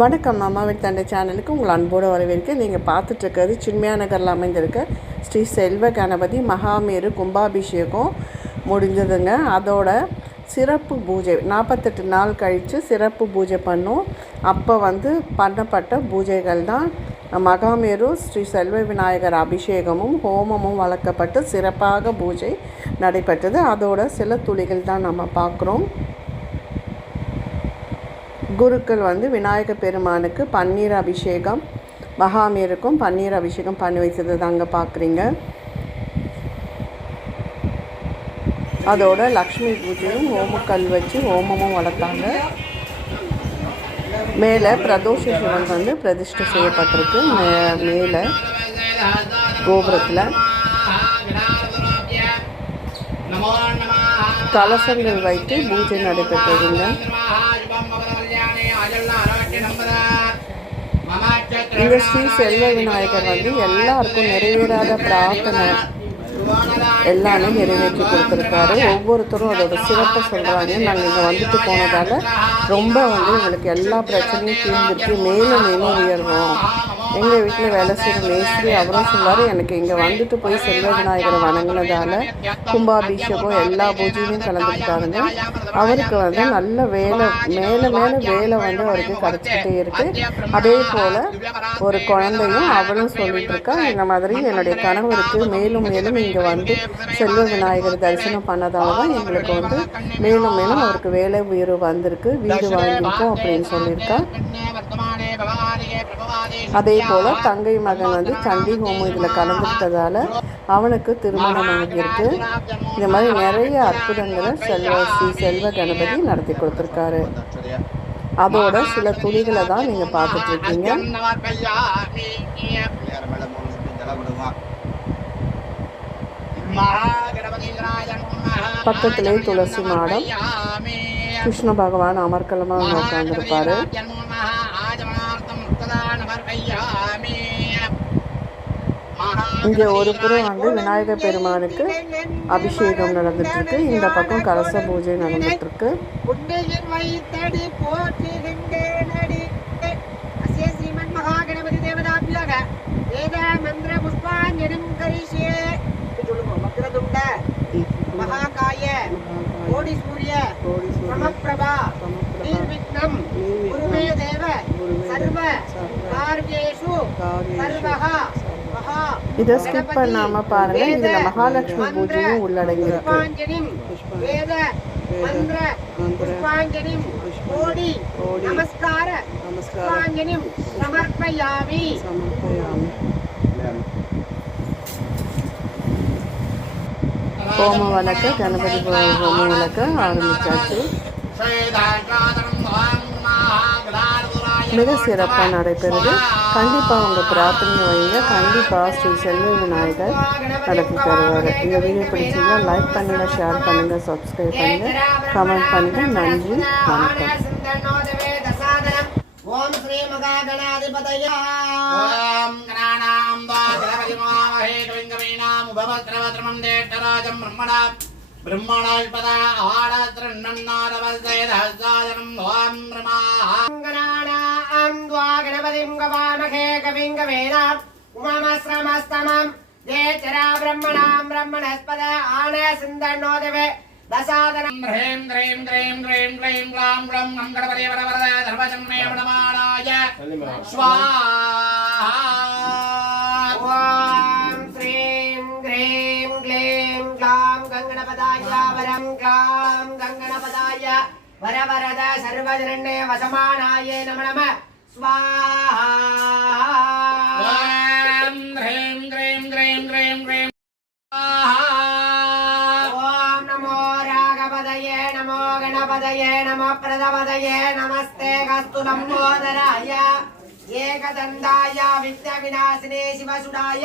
வணக்கம் அம்மாவின் தண்டை சேனலுக்கு உங்கள் அன்போடு வரவேற்க நீங்கள் பார்த்துட்ருக்கிறது சின்மையா நகரில் அமைந்திருக்க ஸ்ரீ செல்வ கணபதி மகாமேரு கும்பாபிஷேகம் முடிஞ்சதுங்க. அதோட சிறப்பு பூஜை நாற்பத்தெட்டு நாள் கழித்து சிறப்பு பூஜை பண்ணும். அப்போ வந்து பண்ணப்பட்ட பூஜைகள் தான் மகாமேரு ஸ்ரீ செல்வ விநாயகர் அபிஷேகமும் ஹோமமும் வளர்க்கப்பட்டு சிறப்பாக பூஜை நடைபெற்றது. அதோட சில துளிகள் தான் நம்ம பார்க்குறோம். குருக்கள் வந்து விநாயகர் பெருமானுக்கு பன்னீர் அபிஷேகம் மகாமீருக்கும் பன்னீர் அபிஷேகம் பண்ணி வச்சது தாங்க பார்க்குறீங்க அதோட லக்ஷ்மி பூஜையும் ஓமக்கல் வச்சு ஓமமும் வளர்த்தாங்க. மேலே பிரதோஷ சிவன் வந்து பிரதிஷ்டை செய்யப்பட்டிருக்கு. மே மேலே கோபுரத்தில். கலசங்கள் வைத்து பூஜை நடைபெற்றதுங்க இந்த ஸ்ரீ செல்வ விநாயகர் வந்து எல்லாருக்கும் நிறைவேறாத பிரார்த்தனை எல்லாமே நிறைவேற்றி கொடுத்துருக்காரு. ஒவ்வொருத்தரும் அதோட சிறப்பை சொல்கிறாங்க நாங்கள் இங்கே வந்துட்டு போனதால் ரொம்ப வந்து எங்களுக்கு எல்லா பிரச்சனையும் தீர்ந்துருக்கு. மேலும் மேலும் உயர்வோம். எங்கள் வீட்டில் வேலை செய்கிற மேஸ்திரி அவரும் சொன்னார் எனக்கு இங்கே வந்துட்டு போய் செல்வ விநாயகரை வணங்கினதால கும்பாபிஷேகம் எல்லா பூஜையிலையும் கலந்துக்கிட்டாருங்க அவருக்கு வந்து நல்ல வேலை மேலே மேலே வேலை வந்து அவருக்கு கிடச்சிக்கிட்டே இருக்குது அதே போல் ஒரு குழந்தையும் அவளும் சொல்லிட்டு இருக்கா இந்த மாதிரி என்னுடைய கணவருக்கு மேலும் மேலும் இங்கே வந்து செல்வ விநாயகர் தரிசனம் பண்ணதால தான் எங்களுக்கு வந்து மேலும் மேலும் அவருக்கு வேலை உயர்வு வந்திருக்கு வீடு வாங்கியிருக்கோம் அப்படின்னு சொல்லியிருக்கா. அதே போல் தங்கை மகன் வந்து சண்டி ஹோமம் இதில் கலந்துக்கிட்டதால அவனுக்கு திருமணம் ஆகியிருக்கு. இந்த மாதிரி நிறைய அற்புதங்களை செல்வ ஸ்ரீ செல்வ கணபதி நடத்தி கொடுத்துருக்காரு. அதோட சில துளிகளை தான் நீங்கள் பார்த்துட்டு இருக்கீங்க பக்கத்திலே துளசி மாடம். கிருஷ்ண பகவான் அமர்க்கலமாக உட்காந்துருப்பாரு இங்கே ஒரு புறம் வந்து விநாயகர் பெருமானுக்கு அபிஷேகம் நடந்துட்டு இருக்கு இந்த பக்கம் கலச பூஜை நடந்துட்டு இருக்கு மகாகணபதி தேவதாபியாக வேத மந்திர புஷ்பாஞ்சலிம் கரிஷ்யே சொல்லுங்க வக்ரதுண்ட மகாகாய கோடி சூரிய சமப்பிரபா நிர்விக்னம் குருமே தேவ சர்வ கார்யேஷு இதை ஸ்கிப் பண்ணாம பாருங்க இதுல மகாலட்சுமி பூஜையும் உள்ளடங்கியிருக்கு புஷ்பாஞ்சலிம் வேத மந்திர புஷ்பாஞ்சலிம் கோடி நமஸ்கார புஷ்பாஞ்சலிம் சமர்ப்பயாமி ஹோம வழக்க கணபதி ஹோம வழக்க ஆரம்பிச்சாச்சு மிக சிறப்பாக நடைபெறுது. கண்டிப்பாக உங்கள் பிரார்த்தனை வைங்க கண்டிப்பாக ஸ்ரீ செல்வ விநாயகர் நடத்தி தருவார். இந்த வீடியோ பிடிச்சிருந்தா லைக் பண்ணுங்க ஷேர் பண்ணுங்க சப்ஸ்கிரைப் பண்ணுங்க கமெண்ட் பண்ணுங்க. நன்றி வணக்கம். ஓம் ஸ்ரீ மகாகணாதிபதய. ஓம் கணானாம் வா கணபதி மாமஹே கவிங்கவீனாம் உபவத்ரவத்ரமம் தேட்டராஜம் பிரம்மணா பிரம்மணால்பதா ஆடத்ரண்ணன்னாரவசேதஹசாதனம் ஓம் கணானாம் துவா கணபதிம் கவாமகே கவிங்க வேதாம் உமமஸ்ரமஸ்தமம் தேச்சரா பிரம்மணாம் பிரம்மணஸ்பத ஆன சிந்தன்னோதவே தசாதனம் ஹ்ரீம் க்ரீம் க்ரீம் க்ரீம் க்ளீம் க்ளாம் க்ளம் கம் கணபதி வரவரத சர்வஜன்மே வடமானாய ஸ்வாஹா ஓம் ஸ்ரீம் க்ரீம் க்ளீம் க்ளாம் கங்கணபதாய வரம் க்ளாம் கங்கணபதாய வரவரத சர்வஜனே வசமானாய நம நம గణపదయే నమ ప్రదపదయే నమస్తే కస్తు లంబోదరాయ ఏకదండాయ విద్య వినాశినే శివసుడాయ.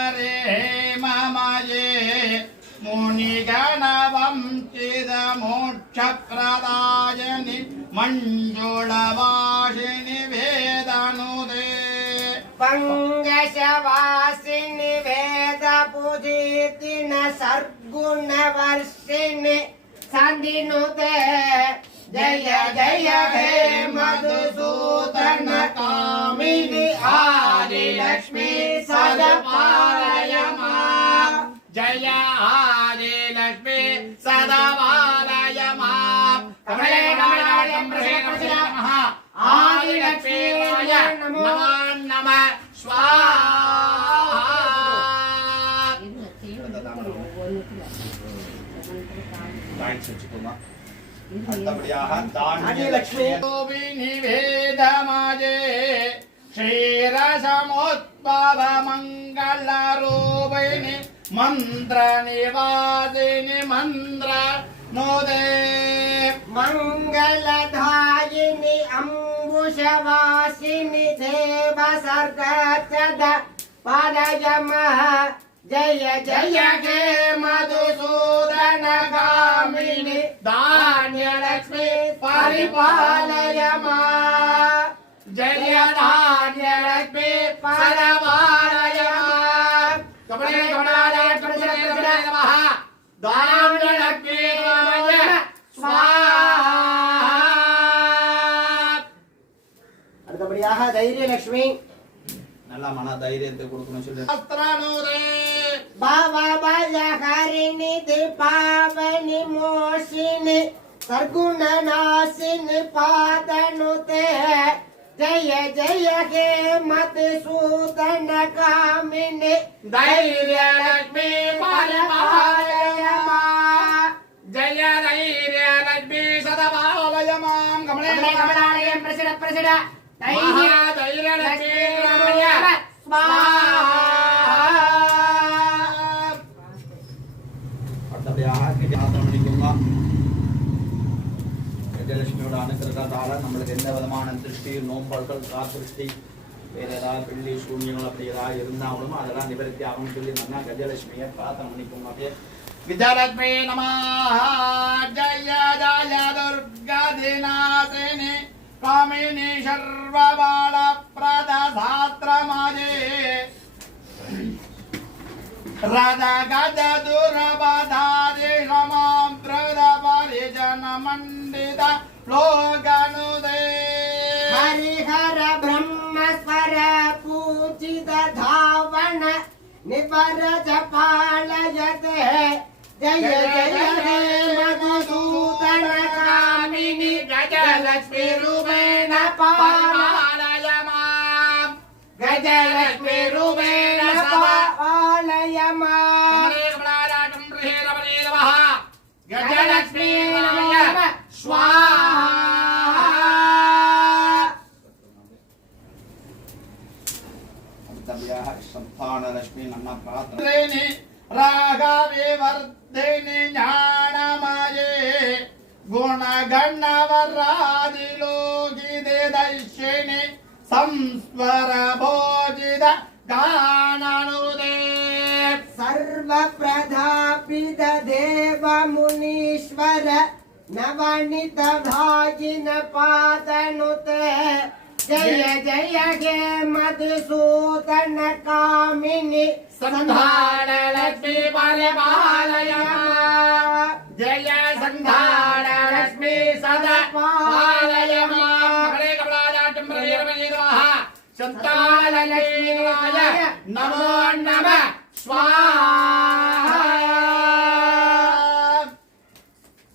रे मुनिधनवं चिदमोक्षप्रदायनि मञ्जूवासिनि भेदनुदे पञ्चश वासिनि भेद न सर्गुणवर्षिणि सनिनुदे जय जय हे मधुसूदन कामिनि आदिलक्ष्मी सदपालय मा जय आदिलक्ष्मी सदपालय मा कमले कमलायं प्रसेनमः आदिलक्ष्मीय नमो नमः स्वाहा Thanks, ो विनिभेद मजे मन्त्रनिवादिनि मन्त्र नोदे मङ्गलधायिनि अम्बुषवासिनि वासिमि सर्ग पदयमः జయ జయ గే మధుసూదన గామిని ధాన్యలక్ష్మి పరిపాలయమా జయ ధాన్యలక్ష్మి పరిపాలయమా కమలే కమలాలయ కమలే కమలాలయ నమః ధాన్యలక్ష్మి నమః அடுத்தபடியாக தைரியலட்சுமி நல்லா மன தைரியத்தை கொடுக்கணும் சொல்லி బాబా భయహరిణి పావని మోషిని సర్గుణ నాశిని పాదను తే జయ జయ హే మతి సూదన కామిని ధైర్య లక్ష్మి పరిపాలయమా జయ ధైర్య లక్ష్మి సదభావయమాం గమనే గమనాలయం ప్రసిడ ప్రసిడ ధైర్య ధైర్య లక్ష్మి స్వాహా ஆசைக்கு ஆசனம் பண்ணிக்கோங்க கஜலட்சுமியோட அனுக்கிறதால நம்மளுக்கு எந்த விதமான திருஷ்டி நோம்பல்கள் காத்திருஷ்டி வேறு ஏதாவது பிள்ளி சூன்யங்கள் அப்படி ஏதாவது இருந்தாலும் அதெல்லாம் நிவர்த்தி ஆகும் சொல்லி நம்ம கஜலட்சுமியை பிரார்த்தனை பண்ணிக்கோங்க நம ஜய ஜய துர்கா காமினி சர்வபால हृद गद दुरबादेश मां हरिहर ब्रह्म पर पूजित धावन निपर च पालयते जने ಲಕ್ಷ್ಮೀ ನಮಃ स्वाहा ಸಂತಾನಲಕ್ಷ್ಮಿ ನನ್ನ ಪ್ರಾರ್ಥನೆ ರಾಗವೇ ವರ್ಧನೆ ಜ್ಞಾನಮಯೇ ಗುಣಗಣ್ಣವರಾದಿಲೋಗಿದೆ ದೈಶ್ಯನೆ ಸಂಸ್ವರ ಭೋಜಿದ ಗಾನನುದೇ प्रधापितदेव मुनीश्वर नवणितभाजिनपादनुते जय जय गे मधुसूदन लक्ष्मी सन्धारलक्ष्मी परिपालय जय सन्धारलक्ष्मी सदा पालय हरे कमलादाटं नमो नमः।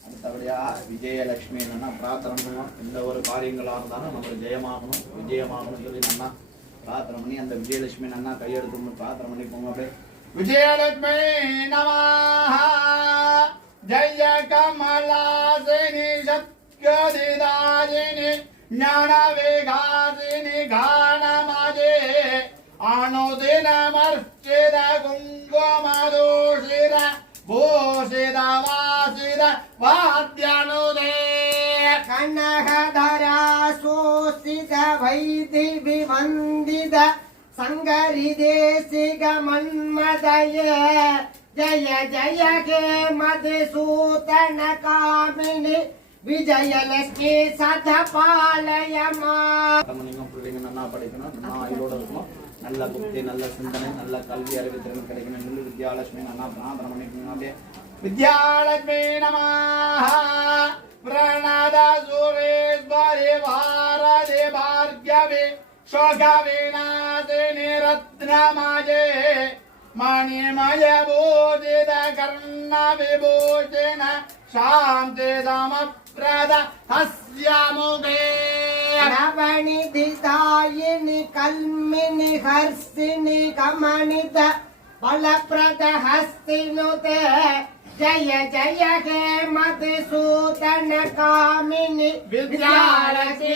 அடுத்தபடியா விஜயலட்சுமி என்னன்னா பிரார்த்தனை எந்த ஒரு காரியங்களாக இருந்தாலும் நம்ம ஜெயமாகணும் விஜயமாகணும் சொல்லி நன்னா பிரார்த்தனை பண்ணி அந்த விஜயலட்சுமி நன்னா கையெழுத்து பிரார்த்தனை பண்ணி போங்க அப்படியே. விஜயலட்சுமி நமா ஜெய கமலாசினி சத்கதிதாயினி ஞான விகாசினி காணமா ज्ञानविघासिनि गानमजे अनुदिनमर्चित कुङ्कुमदूषित भूषितवा वाद्यानुदे कनकधरा शोषित वैधि विवन्दित सङ्गरिदेशिक मन्मदय जय जय हे मधुसूदन कामिनि विजयलक्ष्मी सद पालय मा நீங்க பிள்ளைங்க நல்லா படிக்கணும் நல்லா ஆயுளோட இருக்கணும் நல்ல புத்தி நல்ல சிந்தனை நல்ல கல்வி அறிவு திறன் கிடைக்கணும். சொல்லி வித்யாலட்சுமி நல்லா பிரார்த்தனை பண்ணிட்டு அப்படியே வித்யாலட்சுமி நமா பிரணத சுரேஸ்வரி பாரதி பார்கவி சோகவிநாசினி ரத்னமயே மணிமய பூஜித கர்ண விபூஜின சாந்தி பிரத ஹஸ்ய नवनिधिदायिनि कल्मिनि हर्षिनि गमनित फलप्रद हस्तिनुते जय जय हे मधुसूदन कामिनि विद्यालक्ष्मी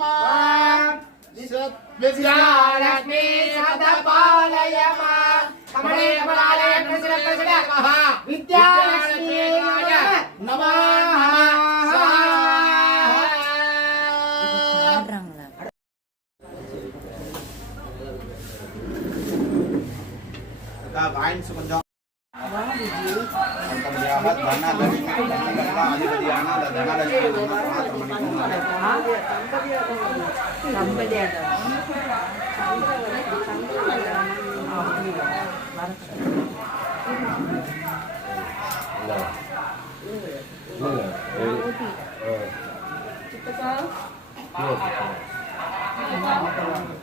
माम् विद्यालक्ष्मी सदपालय मा कमले कमलालय 나. 나. 나.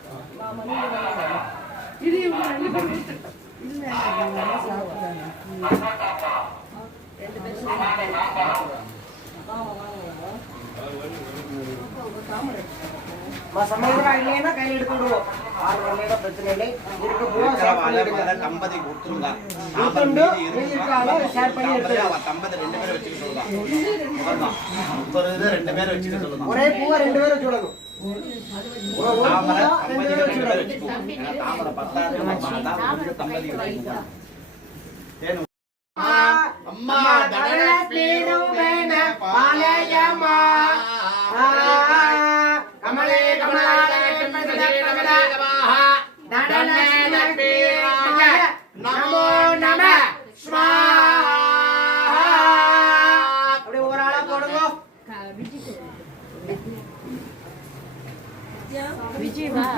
சமையல் இல்லைன்னா கை எடுத்துடுவோம் ஆறு வரலைன்னா பிரச்சனை இல்லை. இருக்க போக ஷேர் இருக்கிறவாள பண்ணிடுங்க முதல்ல தம்பதி கொடுத்துருங்க கொடுத்துண்டு, மீதி இருக்கிற ஆளை share பண்ணி எடுத்துருங்க. அவ தம்பதி ரெண்டு பேரும் வச்சுக்க சொல்லுங்க முதல்தான் முப்பது இது ரெண்டு பேரும் வச்சுக்க சொல்லுங்க ஒரே பூவை ரெண்டு பேரும் சொல்லணும் தாமரை பேரும் சொல்லணும் வச்சுக்கோங்க 没劲吧？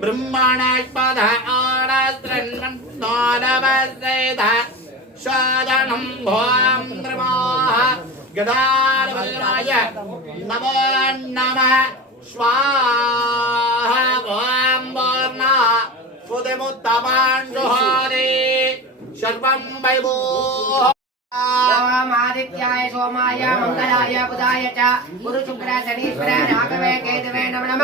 ब्रह्मणात्मधानवसैधनं भों नृमाः गदारवल्लाय नमो नमः स्वाहा भों वर्णा सुदिमुत्तमाञ्जुहारे सर्वं वैभो आदित्याय सोमाय मङ्गलाय बुधाय च गुरुशुक्र शनीश्वर राघवे केतवे नम नमः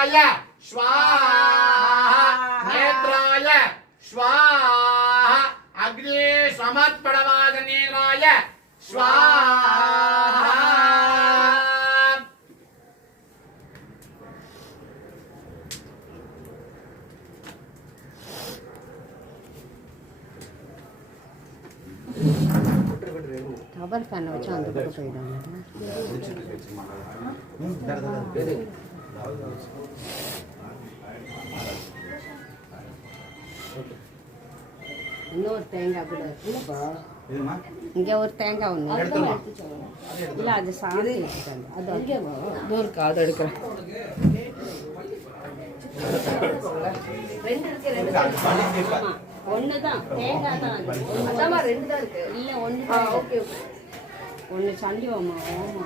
वस्त्राय स्वाहा नेत्राय स्वाहा अग्नि समर्पणवादनेराय स्वाहा டபுள் ஃபேனை வச்சு அந்த பக்கம் போயிடுவாங்க இன்னொரு தேங்காய் கூட இங்கே ஒரு தேங்காய் ஒன்று இல்லை அது வச்சுட்டாங்க அது அங்கே இன்னொரு காது எடுக்கிறேன். ஒன்று தான் தேங்காய் தான் அது. அதாம்மா ரெண்டு தான் இருக்கு. இல்லை ஒன்று தான் ஓகே ஓகே. ஒன்று சண்டி ஓமா ஓமா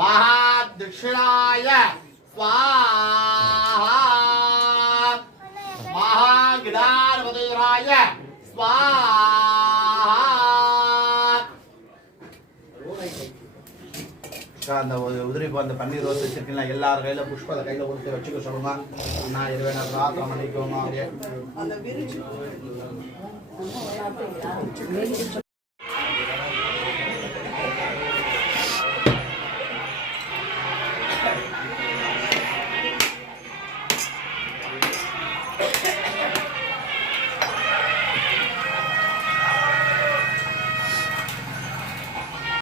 மகாதிஷாய மகாகிடாரபதேராய அந்த உதிரி அந்த பன்னீர் ரோஸ் வச்சிருக்கீங்களா? எல்லார் கையில புஷ்பத்தை கையில கொடுத்து வச்சுக்க சொல்லுங்க அண்ணா இது வேணும் பிரார்த்தனை பண்ணிக்கோங்க